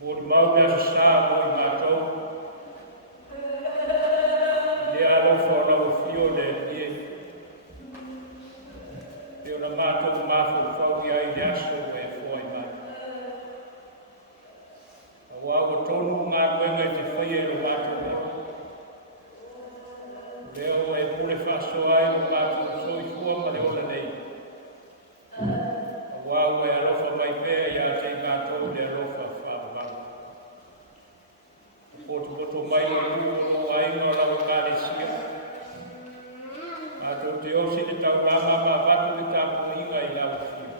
Mō mau mea sā mo I mātou. Le alofa o lau fio le ie. E ona mātou mātou whau I ai le aso e fwoi mai. A wāua tonu ngā wenga I te whaia o mātou e. Leo e pule whasoa ai o mātou soi fua ma le ona nei. A wāua e alofa mai pēr I a te mātou le alofa whaamau. Poto mai o tūro o ainga o lau kāresia. A tō te osi te tau rama ma watu I tāpuna inga I lau fio.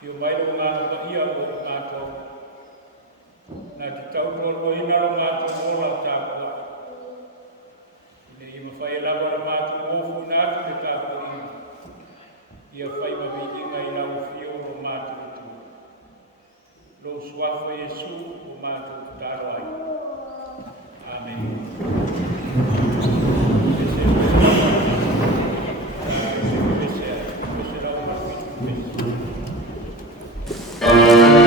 Fio mai o mātua ia o mātou. Nā te tau tōro ina o mātou o lau tāpuna. Ine I mawhai lawa na mātou ofu nā tu te tāpuna inga. Ia whai mawi inga I lau fio o mātou tu. Lo suafo Yesu o mātou taro ai. Amen. Amen.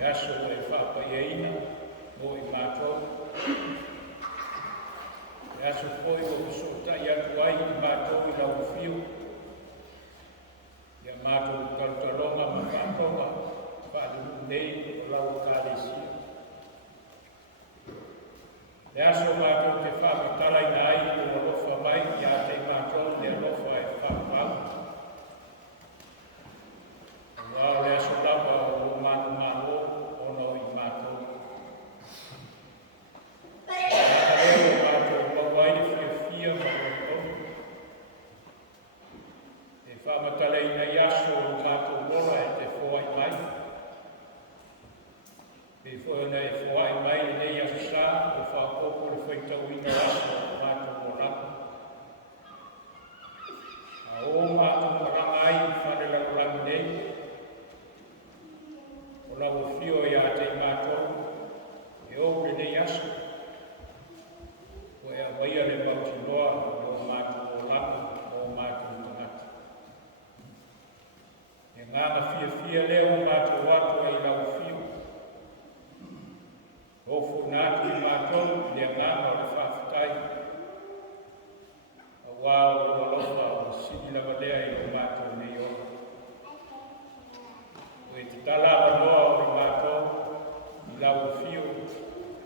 e aso e whapaiaina o i mātou. E aso foi o sotai atu ai i mātou i lau whiu. Ia mātou tarutalonga ma whātonga whālimu nei o lau kālesia. E aso mātou te whāpatalai nai o alofa mai i a te mātou ne alofa e whāpau. Wao le aso lava o manu manu ono i mātou. Naka leo mātou mawaini whiawhia mātou. E whāmatalai nei aso o mātou mora e te whoai mai. E whoana e whoai mai nei aso sā o whākoko le whaitau ina aso o mātou mora. A o mātou mora ai whanela rangi nei. O lau whio i a te mātou, e o nei aso. O e a maia le mauti noa o mātou o lapa o mātou tamata. E ngāna whiawhia leo mātou watu e lau whio. O whunātu i mātou, le ngāna o le whawhatai. A wāo o alofa o sini lava lea i o mātou nei o. O e te tala o noa o mātou, i lau whio,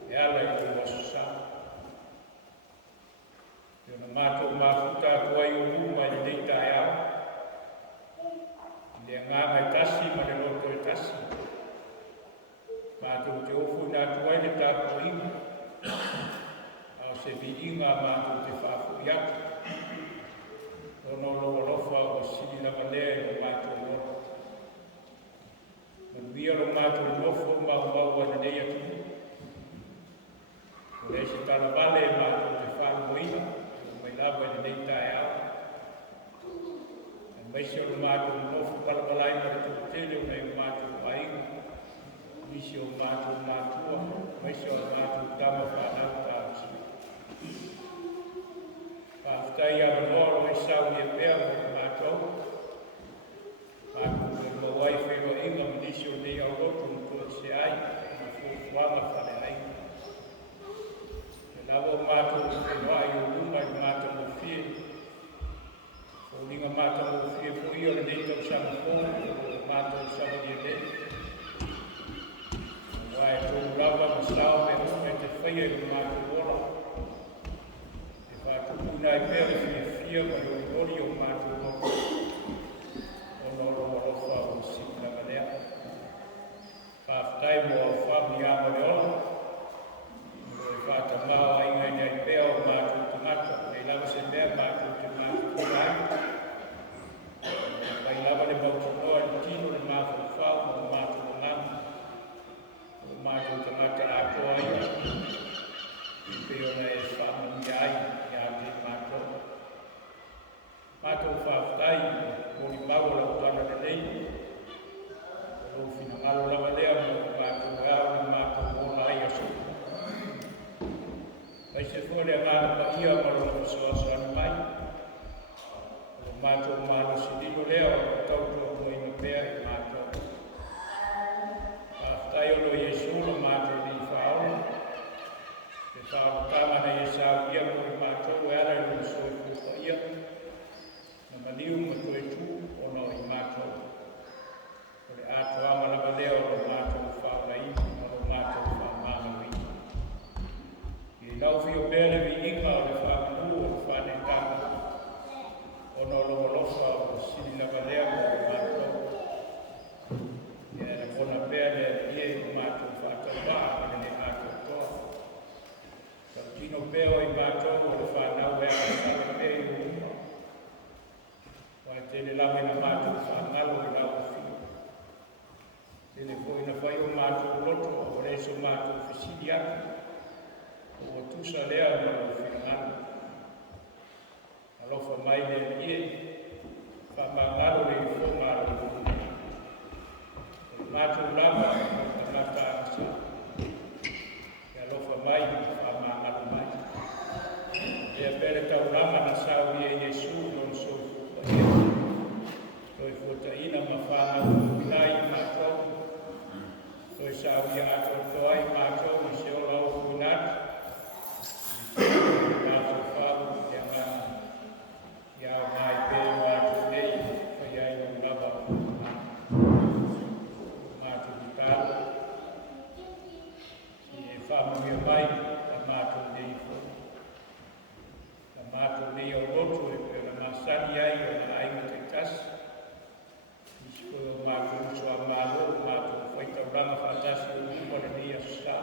e ala i o aso sā. E ona mātou māwhuta atua i o luma i nei tae au. I le ngāma e tasi ma le loto e tasi. Mātou te ofu nā atua i le tāpua inga. Ao se vi inga mātou te whaafu i atu. Ono lofa o sini lama lea i o mātou loro. Manuia lo mātou nofo mau ana nei atu. O le se tala vale e mātou te whaamoina, o mai lava i nei tae au. E maise o lo mātou nofo palabalai para tuku tele o nei mātou ainga. Nisi o mātou mātua, maise o mātou tama whanau tāusi. Whaafutai a manoro e sau i e pēr o mātou. Mātou te mawai whenua inga manisio nei au roto mtua se ai, ma fuwanga whare ai. E lawa mātou whenua ai o luma i mātou mo whie. O ninga mātou mo whie po i o le nei tau sama fōu, o mātou sama i e nei. Wai tō rawa ma sao me ume te whaia i mātou ora. E whātuku nai pere whia ma i o ori o mātou moku. Whaafutai mo au whaami a mare ola. Mo e whātamau a inga nei pēo o mātou tamata. Nei lava se mea mātou te mātou kurai. Mai lava le mautu noa le tino le mātou whao mo mātou ngāma. O mātou tamata a koa ia. Pēo na e whaamami ai i a te mātou. Mātou whaafutai mo li mau la utana le nei. O fina malo lava lea mo mātou hao ni mātou mōna ai aso. Pai se fōle a ngāna pa ia marona soaso anu mai. O mātou malo sinino lea o tautua mo ina pēr i mātou. Whaafutai olo Iesu lo mātou ni whaola. Te whaola tāmana i sāu ia mo i mātou e ala i lo soi kūpa ia. Na maniu ma tue tū ono i mātou. Ato ama lava leo o mātou whaorai, o mātou whaamānui. I lau whio pēle vi inga o le whaamanu o le whanetanga. Ono longo lofa o sini lava leo o mātou. Ia na kona pēle ie o mātou whaatawā o le mātou toa. Tau tino pēo i mātou o le whanau e a whawe pē i uma. Wai tēne lawe na mātou whaangalo i lau whio. Tene foi na whai o mātou loto o reso mātou whisiri atu. O tusa lea na o whiangano. Alofa mai le ie. Whamangaro le i whongaro i whunga. Mātou lama o tamata asa. E alofa mai whamangaro mai. E a pere tau lama na sau i e Iesu non so whuka. Toi whuta ina ma whanau lai mātou. Koe sa uia ato toa I mātou I se ola o kunat. Mātou wharu te ngana. Ia o mai pē mātou nei, whai ai o lava. Mātou I tālo. I whamu ia mai, a mātou nei fo. A mātou nei o lotu e pē na māsani ai o na ainga te tasi. Mātou so a mālo, mātou whaitauranga whatasi o mukore ni a sa.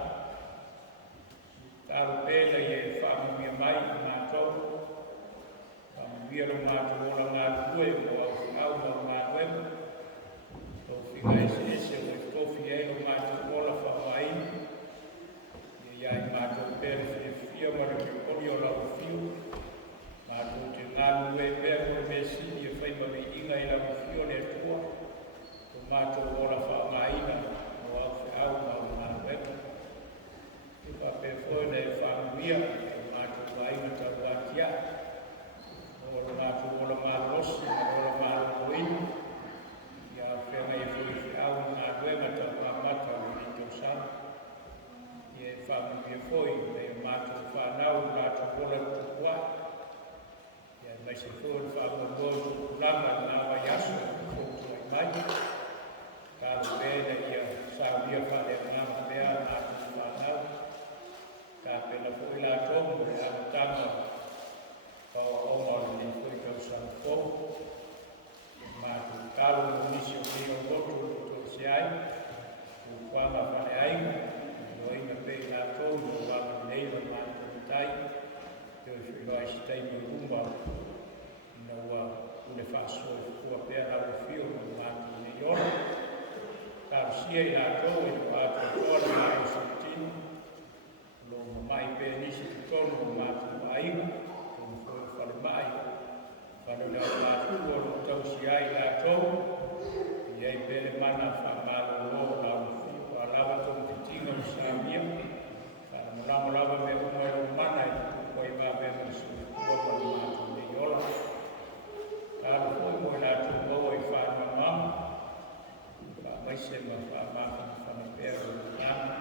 Tāro pēna I e whamumia mai I mātou. Whamumia ro mātou ora ngā kue mo au mo ngā wema. Tō whiga ese o e tōwhi e ro mātou ora whawaini. Ia I mātou pēna whia mara ki ori o lau whiu. Mātou te ngānu e pēna o me sini e whaimami inga I lau whiu ne tua. Mātou ora whaamaina o au whiau mau ngā weka. I whape whoene e whaamia o mātou waina tau atia. Ora mātou ora mālosi, ora māloini. Ia whenga I whui whiau ngā weka tau whamata o ni tau sana. I e whaamia whui me mātou whanau mātou ora tukua. Ia mai se whoen whaamua lama ngā wai asu koutu ai mai. Tālo pēna ia sauria whare ngāma pēa nātu whanau. Tā pēna whui la tōmu e ana tama o omar ni whui kau sana fō. Mātu tālo nisi o ni o lotu o se ai. O whanga whare ainga. O ina pēi la tōmu o wanga neila mātu o tai. Te o whui lai si teimi o umba. Ina ua une whāsoi kua pēa la o whio o mātu ni ora. Tāru sia I rātou e whātua kōra mai o Santino. Lo mai pē nisi ki tonu o mātua aiga, tonu whoi whare mai. Whare leo mātua o lo tau si ai rātou. I ei pēle mana whamālo lo lau whiu a lava tonu ki tinga o Sāmia. Whare mo lava me umai o mana I kukoi māpe mo sui kua o mātua nei ola. Tāru whoi mo rātou mo I whanua mama. Mai se ma whamaka whanapea o ngana.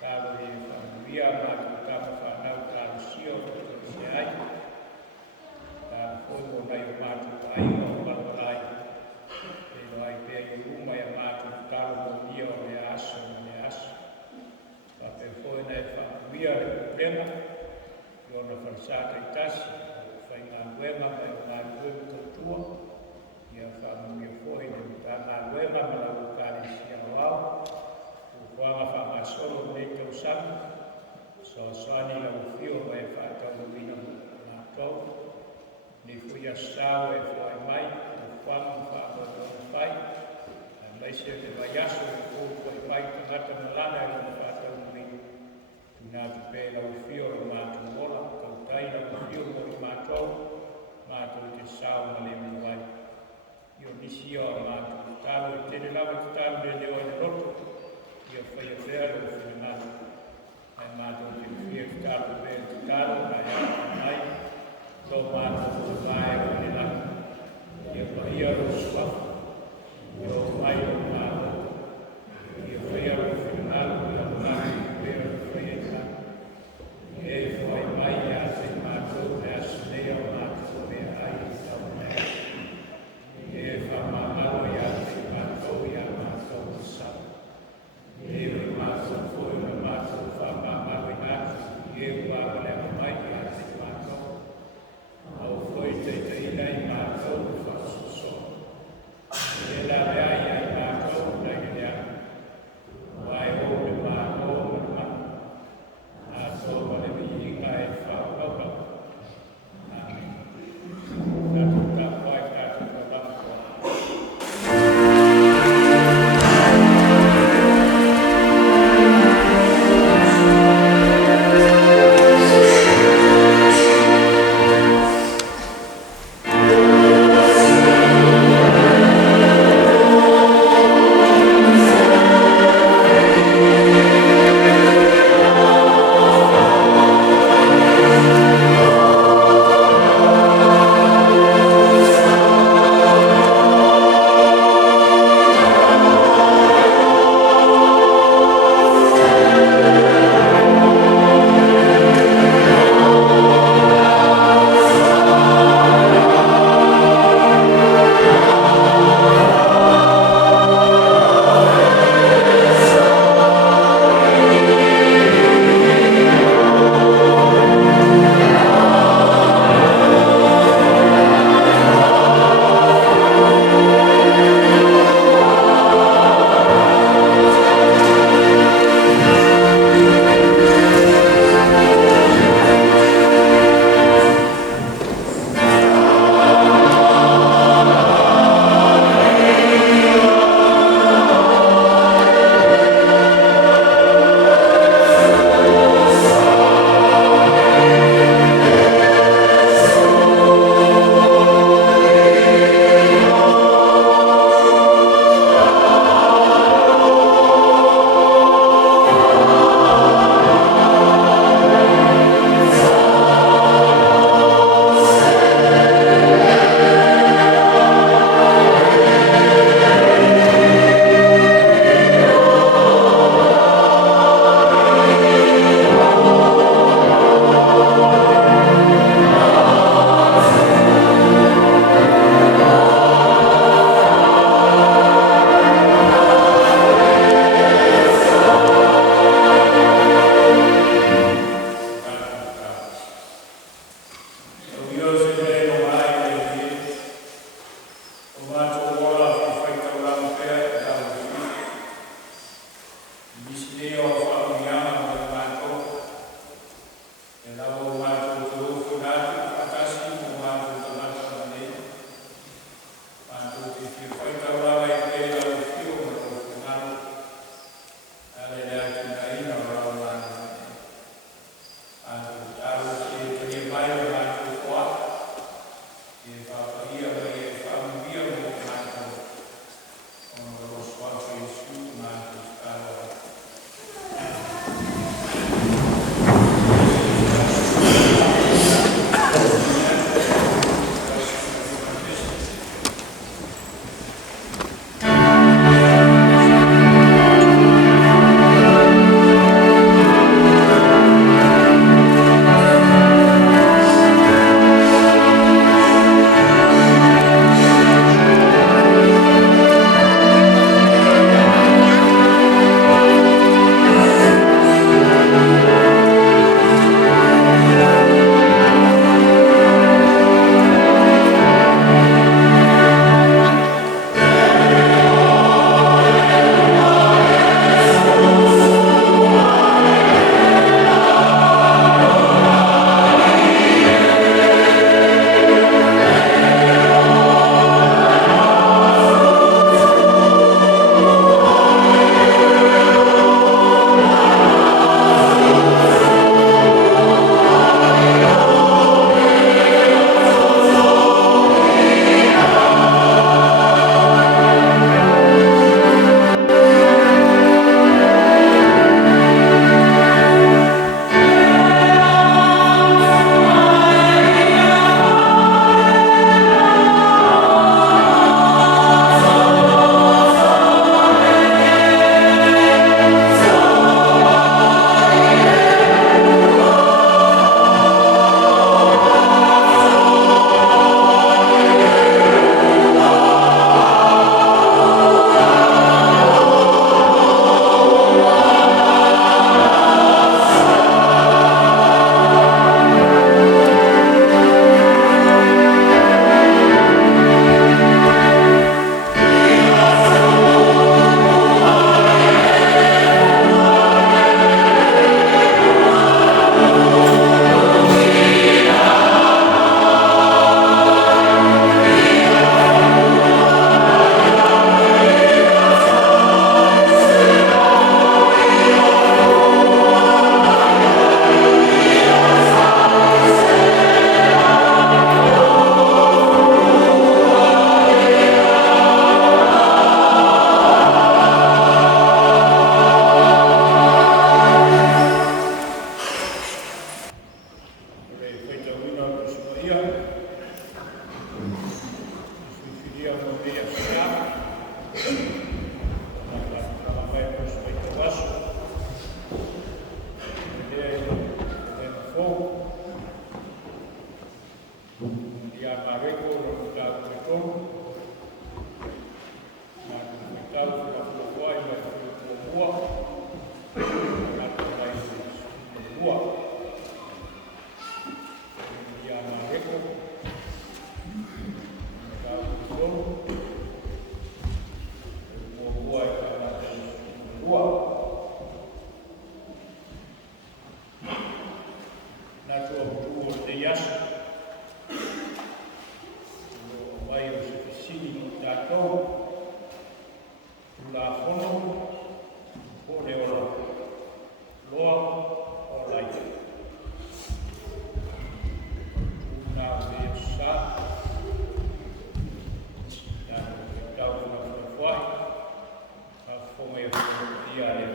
Tālo I whanuia mātou tāma whanau tālo sio o tō se ai. Tālo whoi mo nei o mātou aiga o malolai. E no ai pēa I umai a mātou tālo mo nia o me aso o me aso. Tāpe whoi nei whanuia e kupenga. I ona whansāta I tasi. Whai ngā kuenga mai o ngā kuenga tōtua. Ia whanuia whoi nei ngā wema ma lau kāre si au au. O whanga whamasoro nei tau sana. So soani lau whio mai whātau wina ngā tau. Ni whui a sāo e whai mai. O whanga whātau whai. Mai se te vai aso e whai mai tangata malana I ngā whātau wina. Tuna tu pē lau whio o mātou ola. Kau tai lau whio mo I mātou. Mātou te sāo ma le mwai. Io nisi o mātou tālo I tene lava te tālo rene o ene roto. Io whai a whea o whinana. Ai mātou te whia te tālo rene te tālo, mai a mai. Tō mātou o tāe o ene lana. Io whai a ro swafu. Io mai o mātou. Io whai a ro whinana.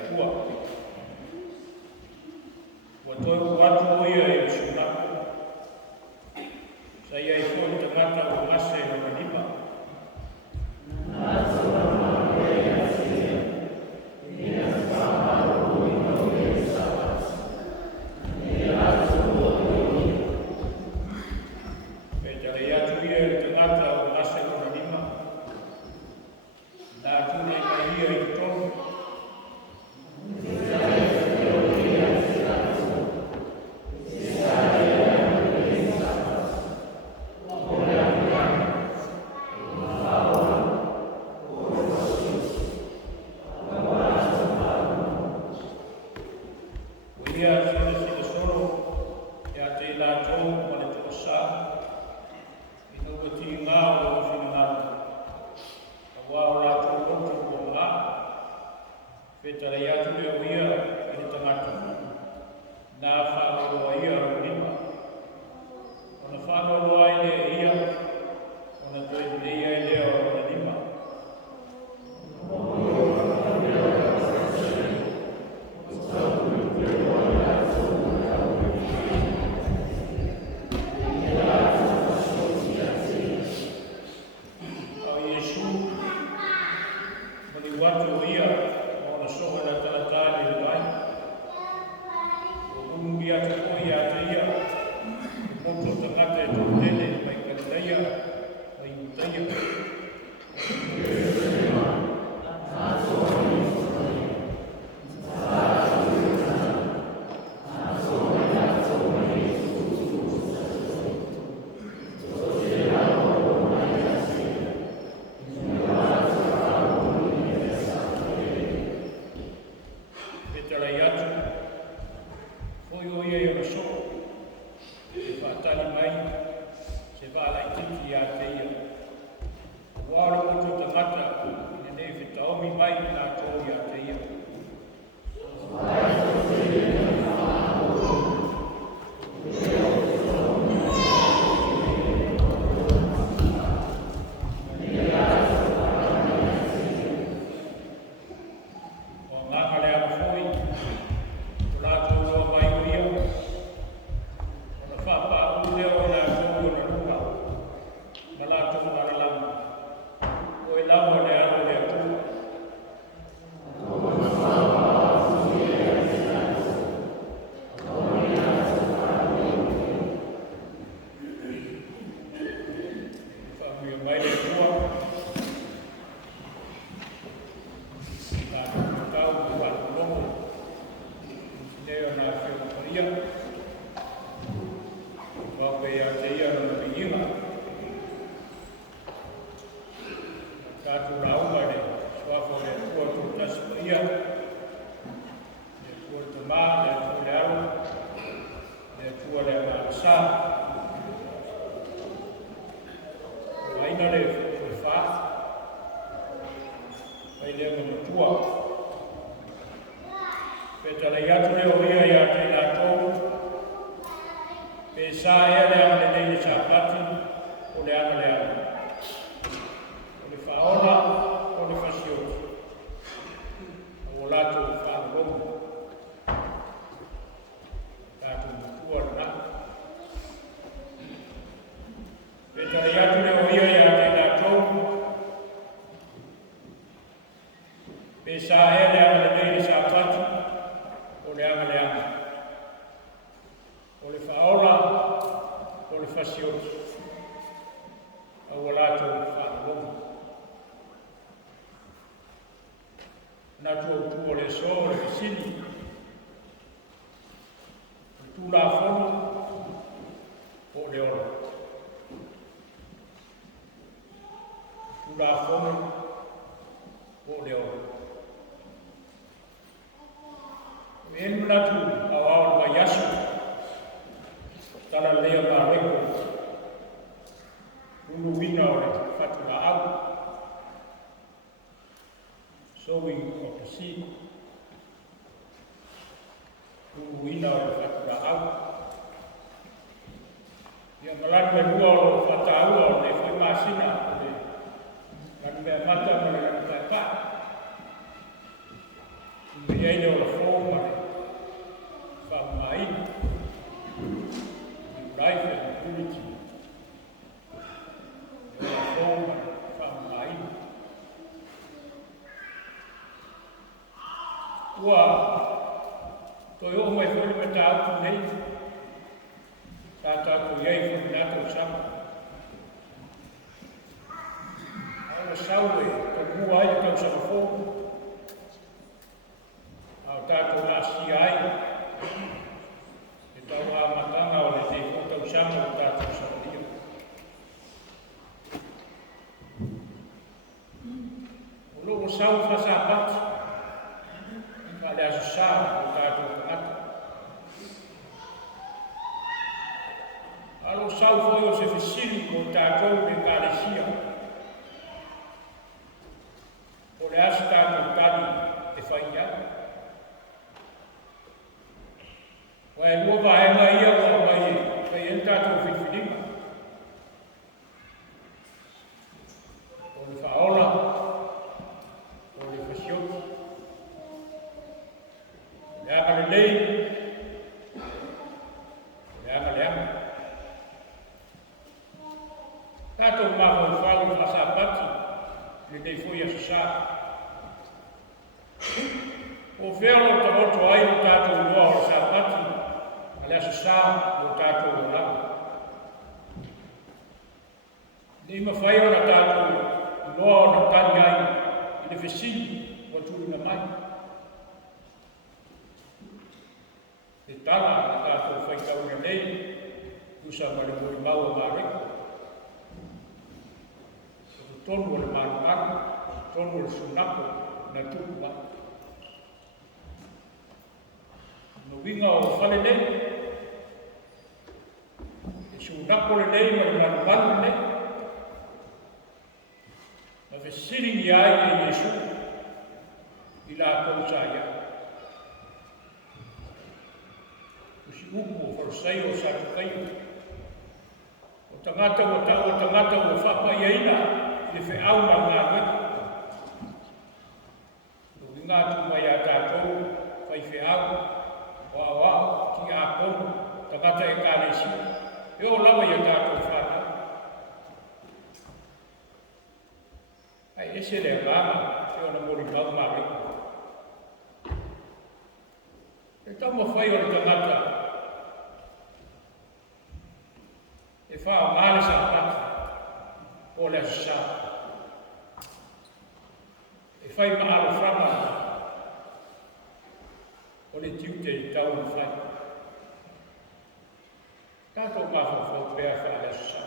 tua. Ua toi watu o ia e sunako. Sa ia i fōi tangata o mase o manima. me ai le ola fōma le whamaina, i life and purity. Le ola fōma le whamaina. Ua, toi o mai whole me tā atu nei, tā tātou iei whole nātou sama. Aula saue, tau mua ai tau sama fōma. Au tātou nāsi ai, e tau ngā matanga o le te whotau sama o tātou sama lia. O loko sau whasa pati, le aso sā o tātou tangata. Alo sau foi o se whesiri o tātou me kālesia. O le aso tātou tani te whaia. Wa e lua vaenga ia o mai e, kai en tātou whiwhiringa. O le whaola, o le whasioki. Le ama le lei, le ama le ama. Tātou maho i whalu whasa pati, le nei fwoi aso sā. O whialo ta roto ai o tātou loa o sa pati, a le aso sā o tātou o lama. Nei mawhai o na tātou loa o na tani ai, i le whesini o tūru na mai. Te tala na tātou whaikau na nei, usa ma le mori maua māreko. O tonu o le maru, tonu o le sunako na tuku ma. No winga o whale nei, e sunako le nei ma le maru nei, ma fe siringi ai e Yesu, i la kousa ia. Upu o wharsai o sātukai. O tangata o whapa iaina, le whi au na ngā wet. O ngā tu mai a tātou, whai whi au, o au, ki a kono, tangata e kālesi. E o lawa i a tātou whāna. Ai ese le ngāma, e o na mori mau māreko. E tau ma whai o le tangata, e wha male sa pati o le sa. E whai maalo whama o le tiute i tau na whai. Tātou mawha whau pēr wha le sa.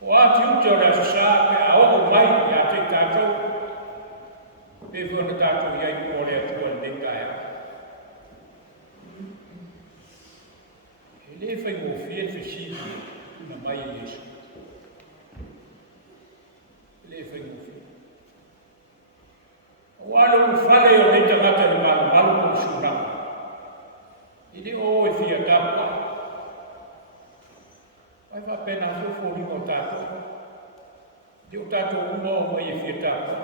O a tiute o le sa pe a oko mai i a te tātou. Pe whana tātou iai o le atua ne kāia. Le fai mo fien fesini na mai Yesu. Le fai mo fien. O alo fale o le tangata ni malu o sura. Ile o e fia tapa. Ai va pena so fo ni mo tato. Di o tato umo o mai e fia tapa.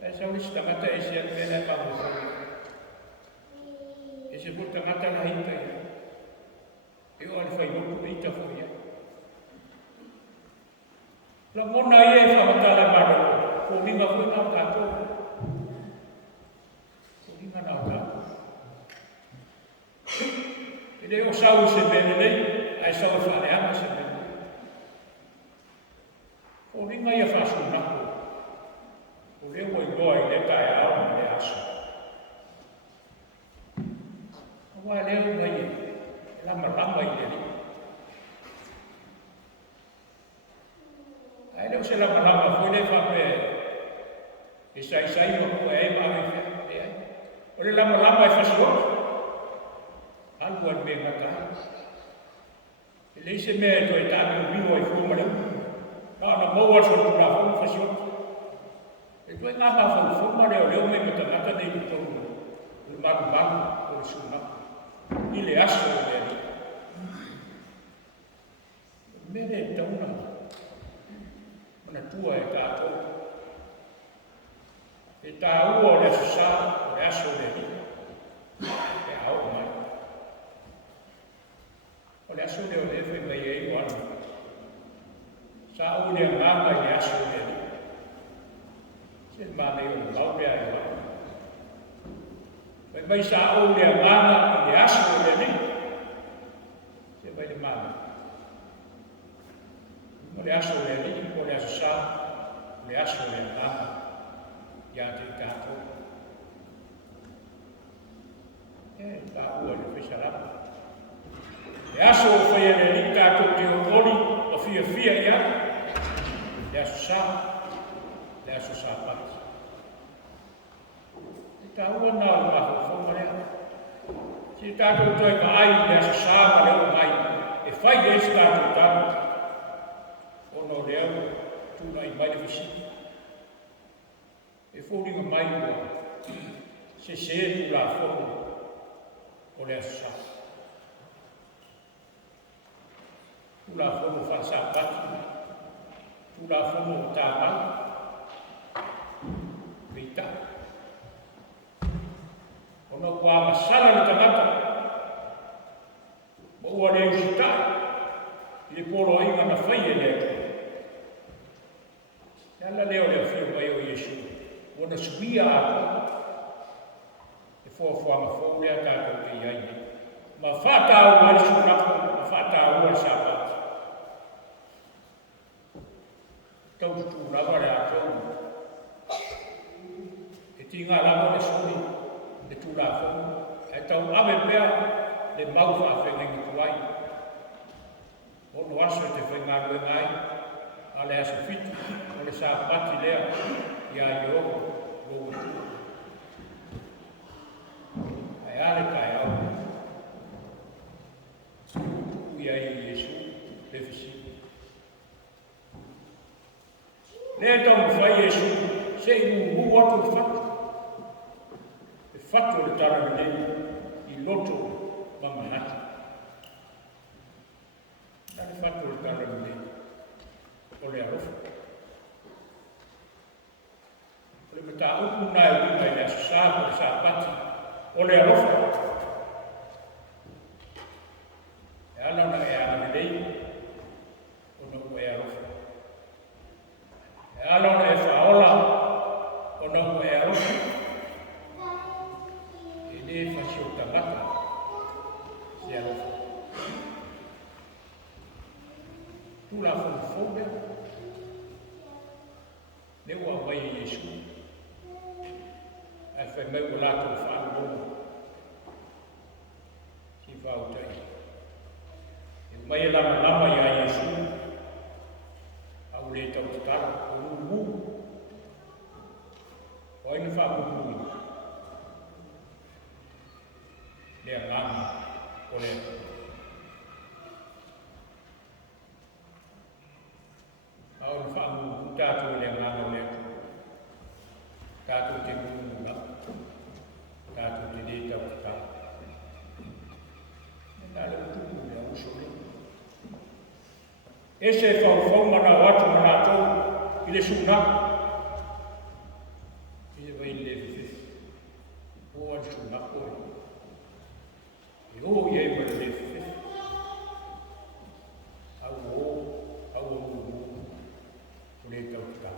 E sa uli tangata e se pena ka mo fo. E se puta ngata na hita ia. E o alifai moku hita fo ia. La mona ia e whamatala maroko. Ko minga fo nao kato. Ko minga nao kato. E le o sau se mene nei, ai sau whare ama se mene. Ko minga ia whasu nako. Ko leo i doa i leta e awa me aso. Wa leo mai e lama i leri. Ai leo se lama foi le whape e sai o kua e mawe whea. O le lama e whasiot. Algo al me ngata. E le se mea to e tāne o miwa i whuma leu. Na maua so tūra whau whasiot. E toi ngā mawhau whuma leo me mata ngata nei i tonu. O maru o le sunaka. I le aso o le ali. Mene e tauna. Mana tua e tātou. tāua o le asasā, o le aso le ni. E au mai. O le aso le o le whai mai e i wana. Sa au le nganga i le aso le ni. Se māne o lau mea i wana. Whai mai sa au le nganga i le aso le ni. Se mai le māne. O le aso le ni, o le asasā, le aso le nganga. Ia te tātou. Tā ua le whisarapa. Le aso o whaia le ni tātou te okori o fia ia. Le aso sā. Le aso sā pati. Tā ua nā o maho whaumarea. Si tātou toi ka ai le aso sā ma leo mai. E whai e si tātou tātou. Ono leo tūna i mai le visiki. E fōringa mai ua, se tu la whono o le asa. Tu la whono whansa pati, tu la whono o tā mai, peita. Ono kua masala le tangata, mo ua le usita, i le polo inga na whai e leo. Ala leo le whio mai o Iesu. Ona subia ako, e fōwhanga fōlea tātou te iai. Ma whātau mai sunako, ma whātau ua sāpati. Tau tutu rawa le atou. E tinga rawa le suri, le tūra whōnu. E tau ame pēr, le mau whāwhengi tuai. Ono aso te whaingaru e ngai, a le aso fitu, o le sāpati lea. Ia i oko, kou tu. Ai ale kai au. Ia i Iesu, le fisi. Le tau mwhai Iesu, se i mu atu whatu. E whatu le tara mene, i loto mamahati. Nane whatu le tara mene, o le arofu. O le mata upu nai upa i le asasāpa le sāpati, o le alofa. E alana e ana lei, o na ua e alofa. E alana e whaola, o na ua e alofa. E le whasio tangata, se alofa. Tūla whonfone, le ua mai e Iesu. E whai meu lātou whānau. Si whautai. E mai e lama i a Iesu. Au le tau tatara, o umu. O aini whamuhui. Le ngāma, o le au le whamuhui, tātou le ngāma o le tātou te ngūna. Tātou te le tau tā. E nā le utuku le ausole. E se whau mana o atu mana tau i le suna. I le vai le whiwhi. O atu suna koe. E o i e mana le whiwhi. Au o le tau tā.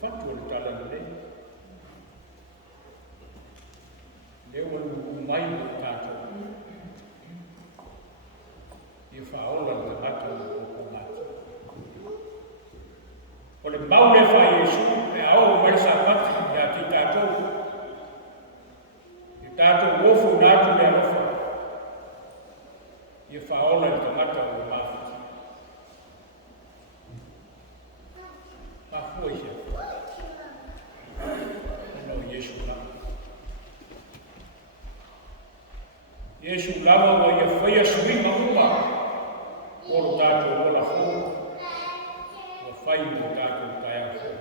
Whatu o tala na rei. Leo anu mai o tātou. I whaola na mata o kumata. O le maule whai Iesu, e au mai sa pati, ia ti tātou. I tātou wofu nātu le alofa. I whaola na mata o mawhiti. Mawhoi se. Iesu lava wa ia whaia suinga uma. Oro tātou ola hō. Wa whai mo tātou tai au hō.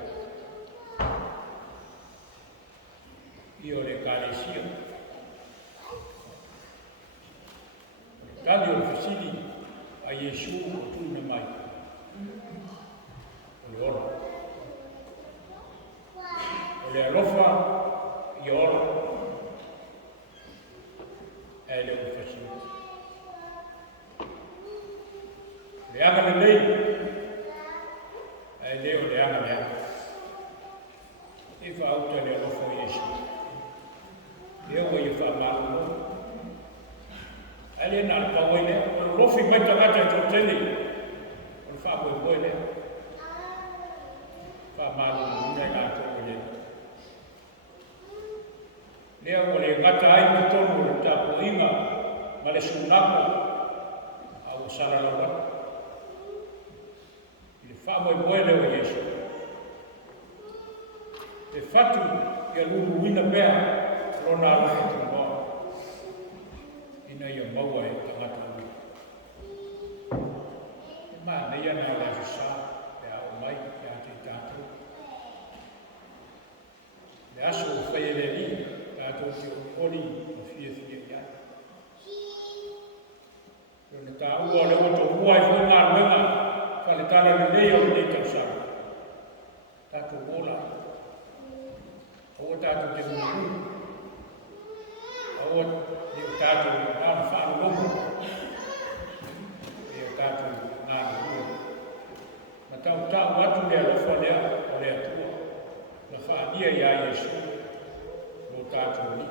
I o le kālesia. Tani o whasiri a Iesu o tūna mai. O le oro. ai leo le ana lea. E whaauta le alofo Iesu. Leo wa i whaamaruno. Ai le nā pawai lea, o lofi mai tangata i tōtele. O le whaamoe moe lea. Whaamaruno nei ngā tōko lea. Lea o le ngata ai ki tonu le tāpo inga, ma le sunako, a o saralawan. I le whaamoe moe leo Iesu. E whatu i a lulu wina mea, rona aruhi tu moa. Ina ia maua e tangata ui. E maa nei ana le asu sā, e a o mai, e a te tātou. Le asu o whaia le li, tātou te o ori, o fia fia ia. Rone tā ua le oto ua i whai ngā ruenga, whale tāra le nei au nei tausara. Tātou ola. O tātou te mūru. O tātou ngāna whānu lomu. E o tātou ngāna ua. Ma tau atu lea lofa lea o lea tua. Na whaania i a Iesu. Lo tātou ni.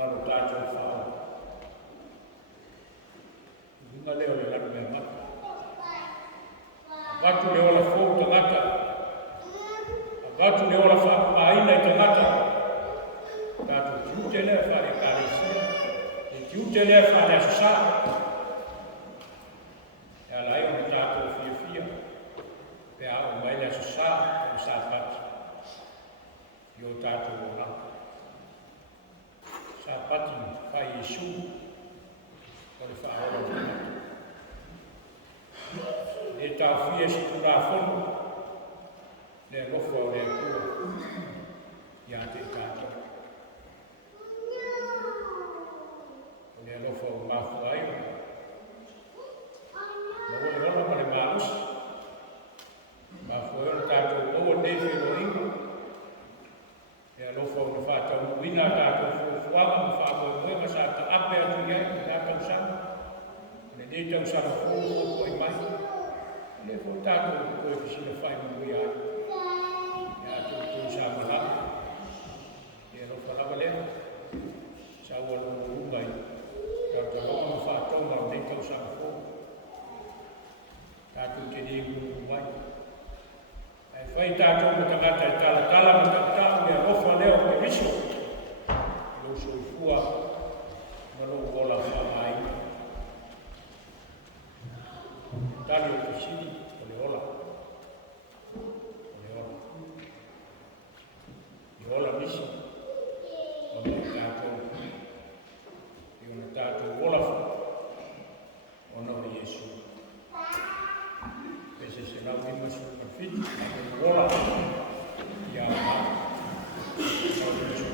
Ma lo tātou whāu. Inga leo le lanu mea mata. Watu le ola fōu tangata. Watu le ola whaaina i tangata. Tātou tiute lea whare kāre. E tiute lea whare asasā. E alai o tātou fia fia. Pe a o mai le asasā o sā pati. I o tātou o naka. Sā pati whai Iesu. O le whaora o naka. E tāu fia si tu rā whonu. Le lofa o le kua. Ia te tātou. Le lofa o mafu ai. Ma o le ola ma le maus. Mafu o le tātou o te whiro ingo. Le lofa o le whātau wina tātou fuanga ma whātau moe ma sa ta ape atu iai ma tātou sana. Le ne tau sana fōu o i mai. Le fōu tātou koe kisina whai mui ai. Sa malama. E no whalama lea. Sa ua lungu rungai. Ka te loa ma whātau ma nei tau sa kō. Tātou te ni lungu mai. E whai tātou ma tangata e tala ma tātou mea rofa leo ke riso. Lo so i fua. Ma lo wola whamai. Tali o te sini. O le ola. Ola misi, o me tātou, i ona tātou olafu, o nori Iesu. Pese se lau ima su kawhiti, o olafu, i a maa, o Iesu.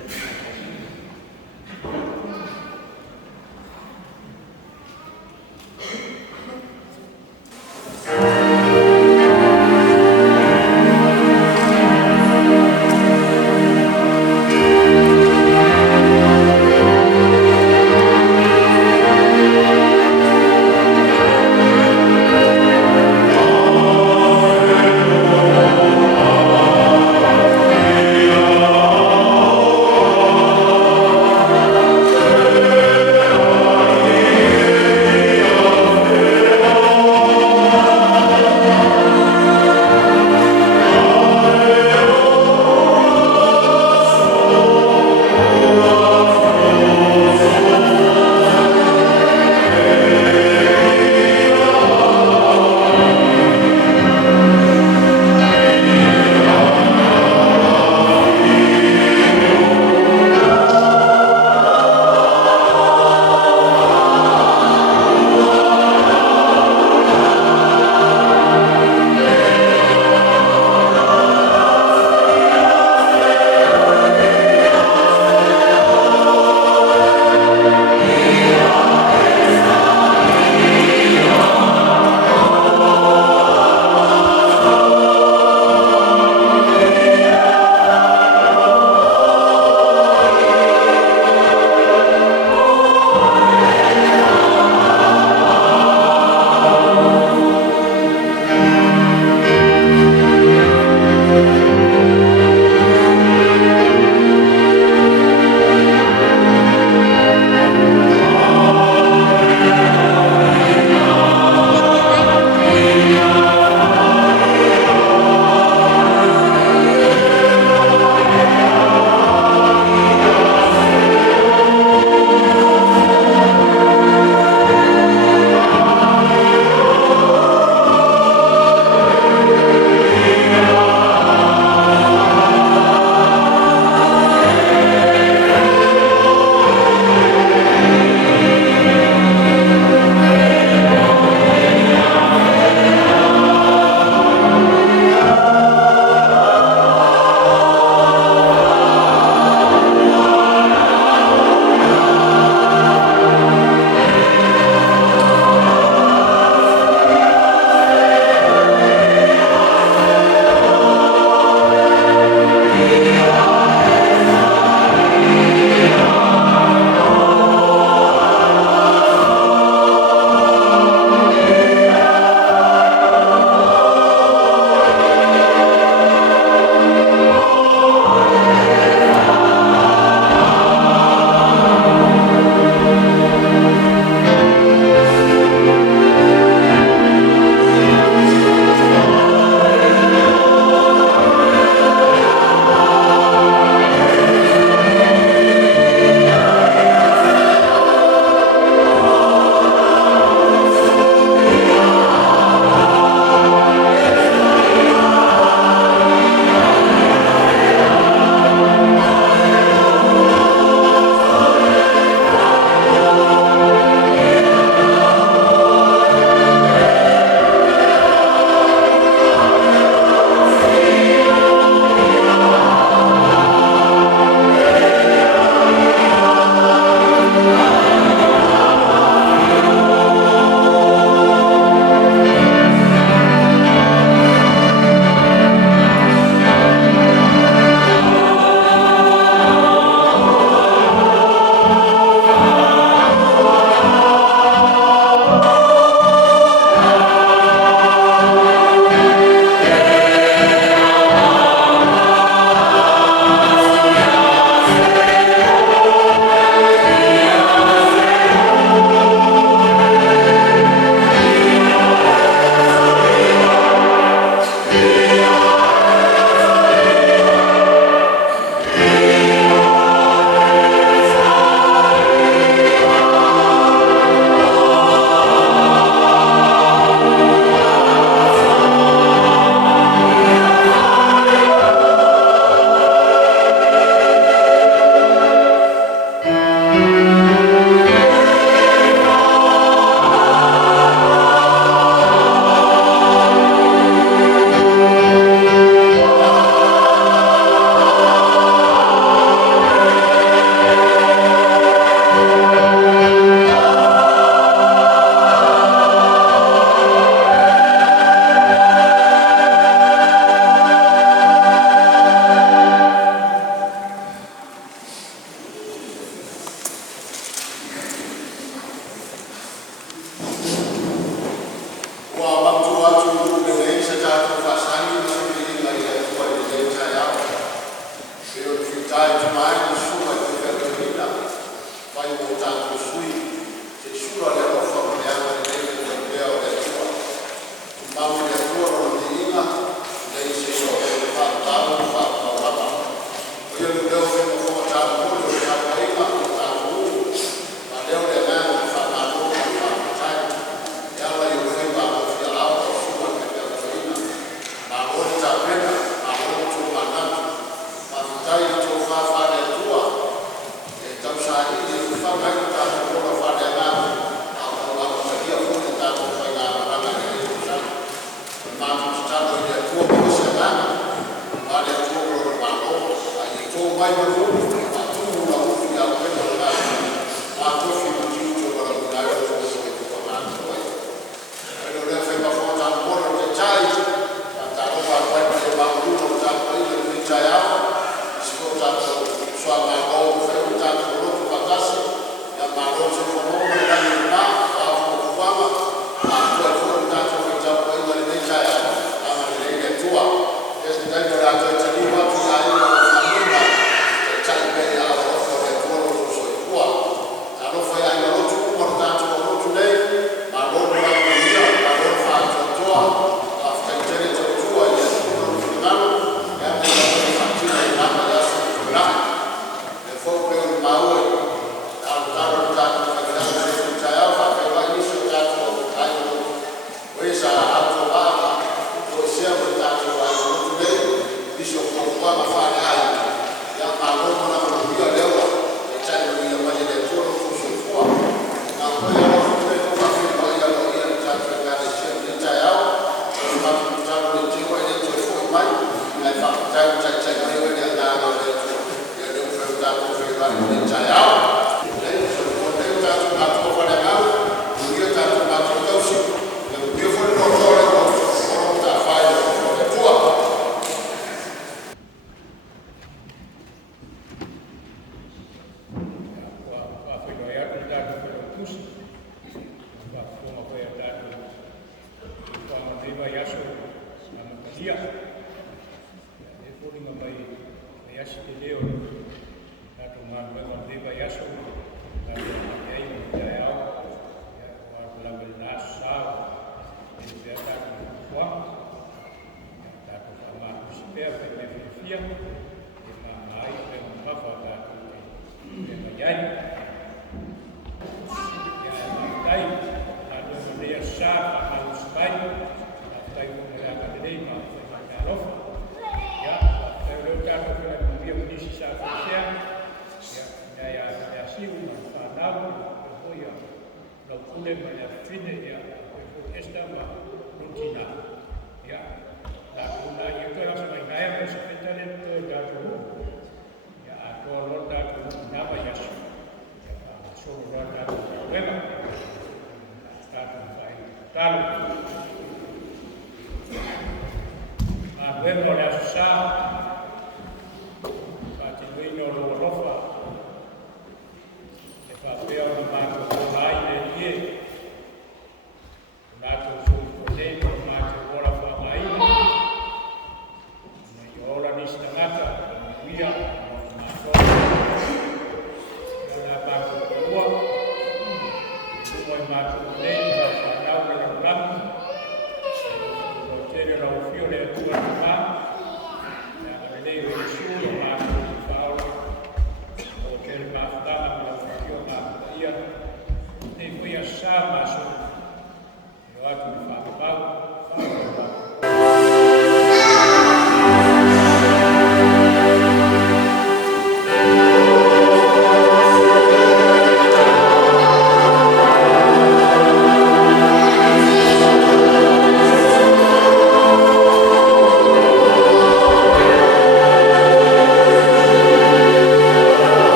Vengo a